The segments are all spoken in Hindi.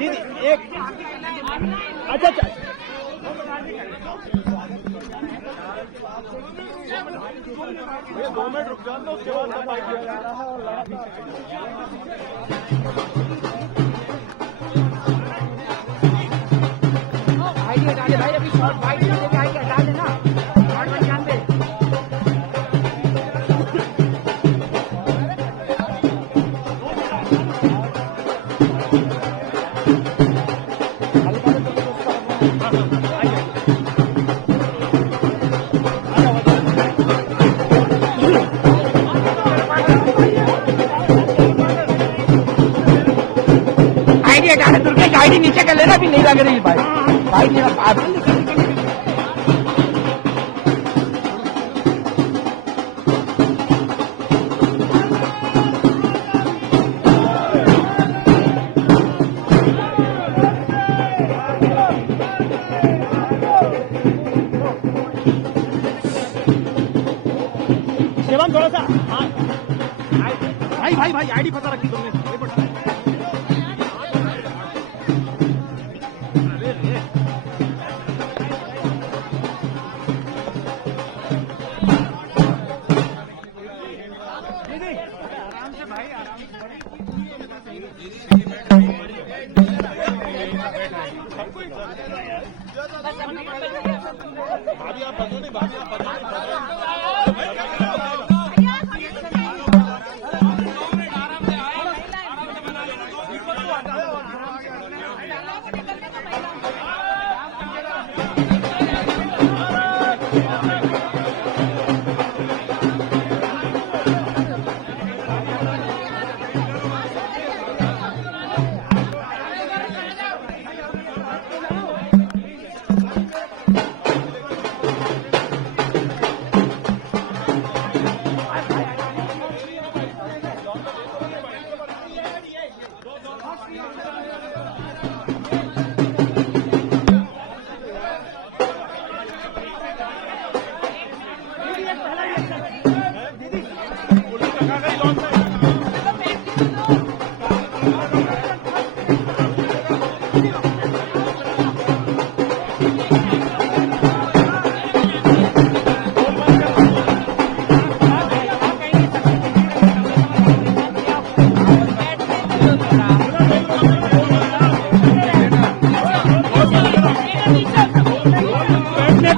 दीदी एक अच्छा 2 मिनट रुक जाओ, उसके बाद सफाई किया जा रहा है और भाई हटा दे भाई, अभी शॉर्ट भाई हटा देना, शॉर्ट ध्यान दे। दुर्गेश आईडी नीचे कर लेना, अभी नहीं लग रही भाई, भाई मेरा शिवम थोड़ा सा, हाँ भाई आईडी पता रखी तुमने। आराम से भाई, आराम से। भाभी आप बदलो नहीं, भाभी आप बदलो नहीं।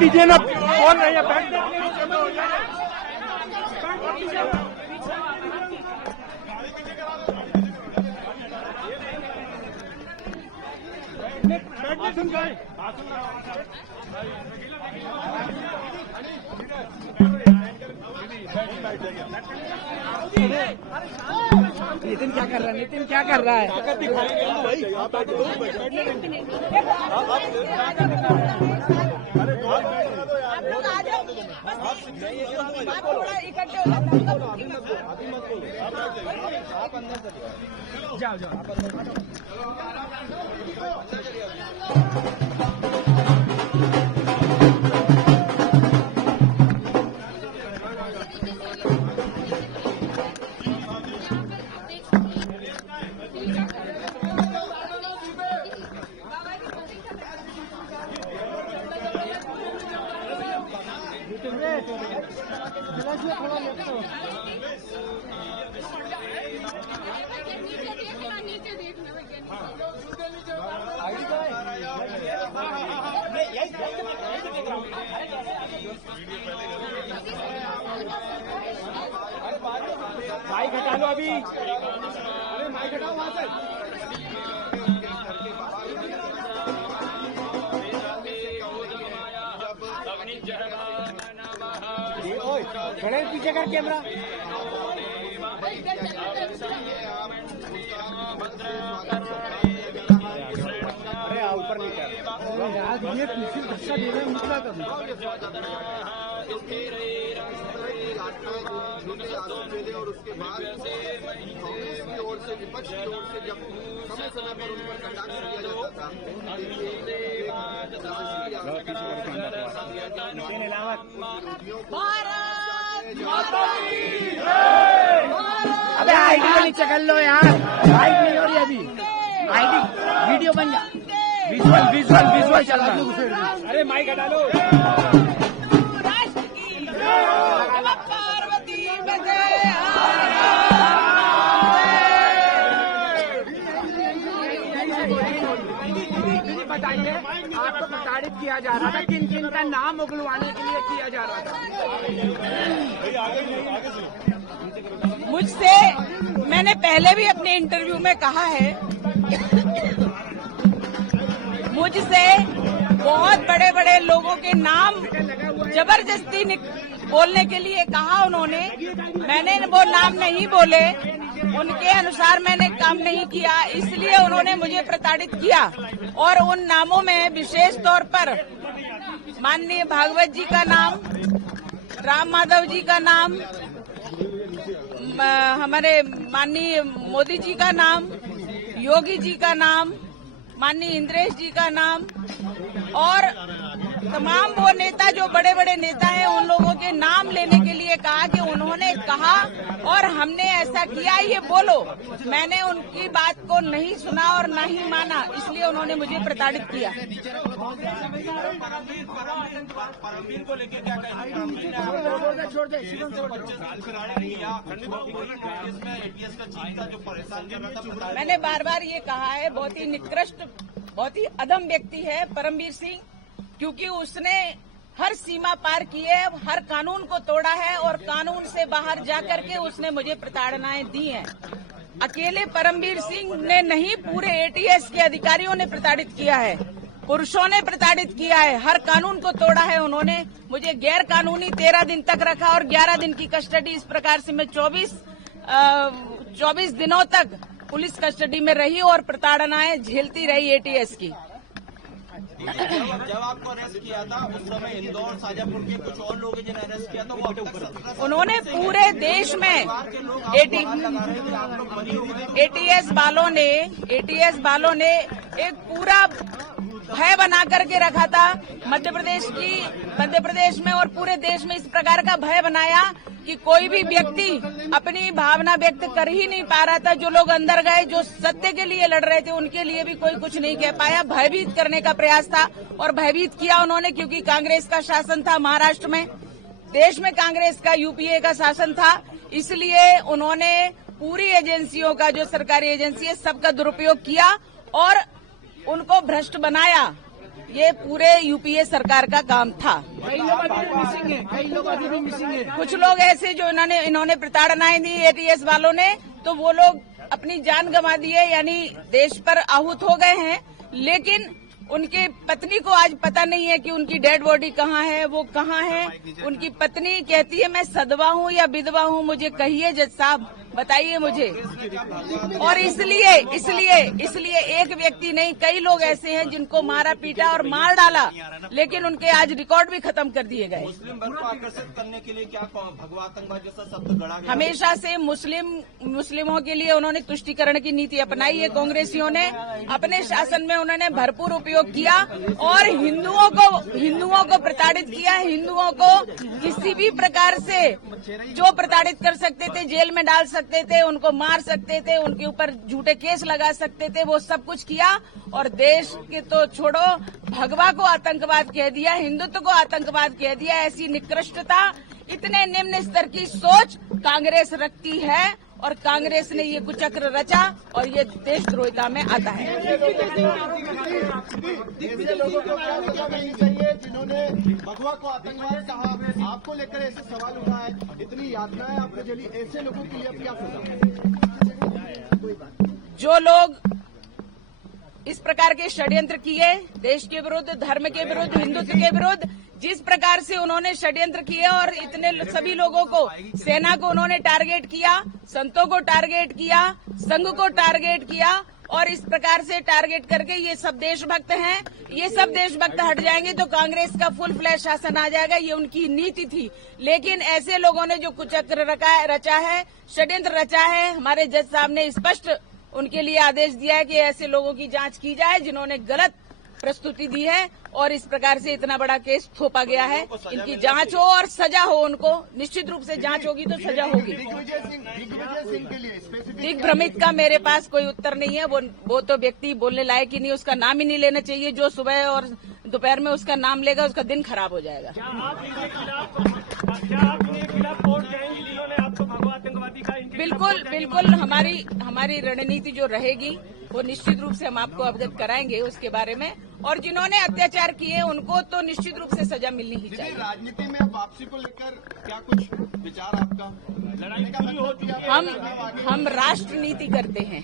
दीजिए ना, कौन नहीं है बैठ नितिन क्या कर रहा है? नितिन क्या कर रहा है? ताकत दिखाएंगे भाई, आप बैठ दो, आप लोग आ जाओ, बात थोड़ा इकट्ठे हो जाता है। आप अंदर चलिए, जाओ आप अंदर। माइक हटा लो अभी, अरे माइक हटाओ वहां से। खड़े पीछे कर कैमरा। अरे ऊपर नहीं कर यार, ये पीछे धक्का दे रहे हैं मुझे कभी। और उसके बाद कांग्रेस की ओर से, विपक्ष की ओर से जब समय समय पर उन पर कटाक्ष किया जाता था, अबे आईडी वाली चकल लो यार, लाइट नहीं हो रही अभी, आईडी वीडियो बन जा, विजुअल चल रहा है। अरे माइक हटा लो। बताइए, आपको प्रताड़ित किया जा रहा था, किन किन का नाम उगलवाने के लिए किया जा रहा था? मुझसे मैंने पहले भी अपने इंटरव्यू में कहा है, मुझसे बहुत बड़े बड़े लोगों के नाम जबरदस्ती बोलने के लिए कहा उन्होंने। मैंने वो नाम नहीं बोले, उनके अनुसार मैंने काम नहीं किया, इसलिए उन्होंने मुझे प्रताड़ित किया। और उन नामों में विशेष तौर पर माननीय भागवत जी का नाम, राम माधव जी का नाम, हमारे माननीय मोदी जी का नाम, योगी जी का नाम, माननीय इंद्रेश जी का नाम और तमाम वो नेता जो बड़े बड़े नेता हैं उन लोगों के नाम लेने के लिए कहा कि उन्होंने कहा और हमने ऐसा किया, ये बोलो। मैंने उनकी बात को नहीं सुना और न ही माना, इसलिए उन्होंने मुझे प्रताड़ित किया। परमवीर को लेकर क्या कहेंगे? मैंने बार बार ये कहा है, बहुत ही निकृष्ट, बहुत ही अधम व्यक्ति है परमवीर सिंह, क्योंकि उसने हर सीमा पार की है, हर कानून को तोड़ा है और कानून से बाहर जाकर के उसने मुझे प्रताड़नाएं दी हैं। अकेले परमवीर सिंह ने नहीं, पूरे एटीएस के अधिकारियों ने प्रताड़ित किया है, पुरुषों ने प्रताड़ित किया है, हर कानून को तोड़ा है उन्होंने। मुझे गैर कानूनी 13 दिन तक रखा और 11 दिन की कस्टडी, इस प्रकार से मैं 24 दिनों तक पुलिस कस्टडी में रही और प्रताड़नाएं झेलती रही एटीएस की। जब आपको अरेस्ट किया था उस समय इंदौर, शाजापुर के कुछ और लोग जिन्हें अरेस्ट किया था, वो उन्होंने पूरे देश में एटीएस वालों ने एक पूरा भय बना करके रखा था। मध्य प्रदेश में और पूरे देश में इस प्रकार का भय बनाया कि कोई भी व्यक्ति अपनी भावना व्यक्त कर ही नहीं पा रहा था। जो लोग अंदर गए, जो सत्य के लिए लड़ रहे थे, उनके लिए भी कोई कुछ नहीं कह पाया। भयभीत करने का प्रयास था और भयभीत किया उन्होंने, क्योंकि कांग्रेस का शासन था महाराष्ट्र में, देश में कांग्रेस का यूपीए का शासन था, इसलिए उन्होंने पूरी एजेंसियों का, जो सरकारी एजेंसी है, सबका दुरुपयोग किया और उनको भ्रष्ट बनाया। ये पूरे यूपीए सरकार का काम था। कई लोग अभी भी मिसिंग है। कुछ लोग ऐसे जो इन्होंने प्रताड़नाएं दी एटीएस वालों ने, तो वो लोग अपनी जान गंवा दिए, यानी देश पर आहूत हो गए हैं। लेकिन उनकी पत्नी को आज पता नहीं है कि उनकी डेड बॉडी कहाँ है, वो कहाँ है। उनकी पत्नी कहती है, मैं सदवा हूँ या विधवा हूँ, मुझे कहिए जज साहब, बताइए मुझे। और इसलिए एक व्यक्ति नहीं, कई लोग ऐसे हैं जिनको मारा पीटा और मार डाला, लेकिन उनके आज रिकॉर्ड भी खत्म कर दिए गए। मुस्लिम वर्ग को आकर्षित करने के लिए क्या भगवा आतंकवाद जैसा शब्द गढ़ा गया? हमेशा से मुस्लिमों के लिए उन्होंने तुष्टीकरण की नीति अपनाई है। कांग्रेसियों ने अपने शासन में उन्होंने भरपूर उपयोग किया और हिंदुओं को प्रताड़ित किया। हिंदुओं को किसी भी प्रकार से जो प्रताड़ित कर सकते थे, जेल में डाल सकते थे, उनको मार सकते थे, उनके ऊपर झूठे केस लगा सकते थे, वो सब कुछ किया। और देश के तो छोड़ो, भगवा को आतंकवाद कह दिया, हिंदुत्व को आतंकवाद कह दिया। ऐसी निकृष्टता, इतने निम्न स्तर की सोच कांग्रेस रखती है और कांग्रेस ने ये कुचक्र रचा और ये देशद्रोहिता में आता है। जिन्होंने भगवा को आतंकवाद कहा, आपको लेकर ऐसे सवाल उठा है, इतनी यातनाएं आपको चली, ऐसे लोगों के लिए अब क्या सजा? जो लोग इस प्रकार के षड्यंत्र किए, देश के विरुद्ध, धर्म के विरुद्ध, हिंदुत्व के विरुद्ध, जिस प्रकार से उन्होंने षड्यंत्र किए और इतने सभी लोगों को, सेना को उन्होंने टारगेट किया, संतों को टारगेट किया, संघ को टारगेट किया और इस प्रकार से टारगेट करके ये सब देशभक्त हैं। ये सब देशभक्त हट जाएंगे तो कांग्रेस का फुल फ्लैश शासन आ जाएगा, ये उनकी नीति थी। लेकिन ऐसे लोगों ने जो कुचक्र रचा है, षड्यंत्र रचा है, हमारे जज साहब ने स्पष्ट उनके लिए आदेश दिया है कि ऐसे लोगों की जांच की जाए जिन्होंने गलत प्रस्तुति दी है और इस प्रकार से इतना बड़ा केस थोपा गया है। इनकी जांच हो और सजा हो, उनको निश्चित रूप से जांच होगी तो सजा होगी। दिग्विजय सिंह के लिए स्पेसिफिक दिग्भ्रमित का मेरे पास कोई उत्तर नहीं है। वो तो व्यक्ति बोलने लायक ही नहीं, उसका नाम ही नहीं लेना चाहिए। जो सुबह और दोपहर में उसका नाम लेगा उसका दिन खराब हो जाएगा। क्या आप इनके खिलाफ कोर्ट जाएंगी जिन्होंने आपको भगवा आतंकवादी का? बिल्कुल हमारी रणनीति जो रहेगी वो निश्चित रूप से हम आपको अवगत कराएंगे उसके बारे में। और जिन्होंने अत्याचार किए उनको तो निश्चित रूप से सजा मिलनी ही चाहिए। राजनीति में वापसी को लेकर क्या कुछ विचार आपका? लड़ाई का पूरी होती है। हम राष्ट्रनीति करते हैं।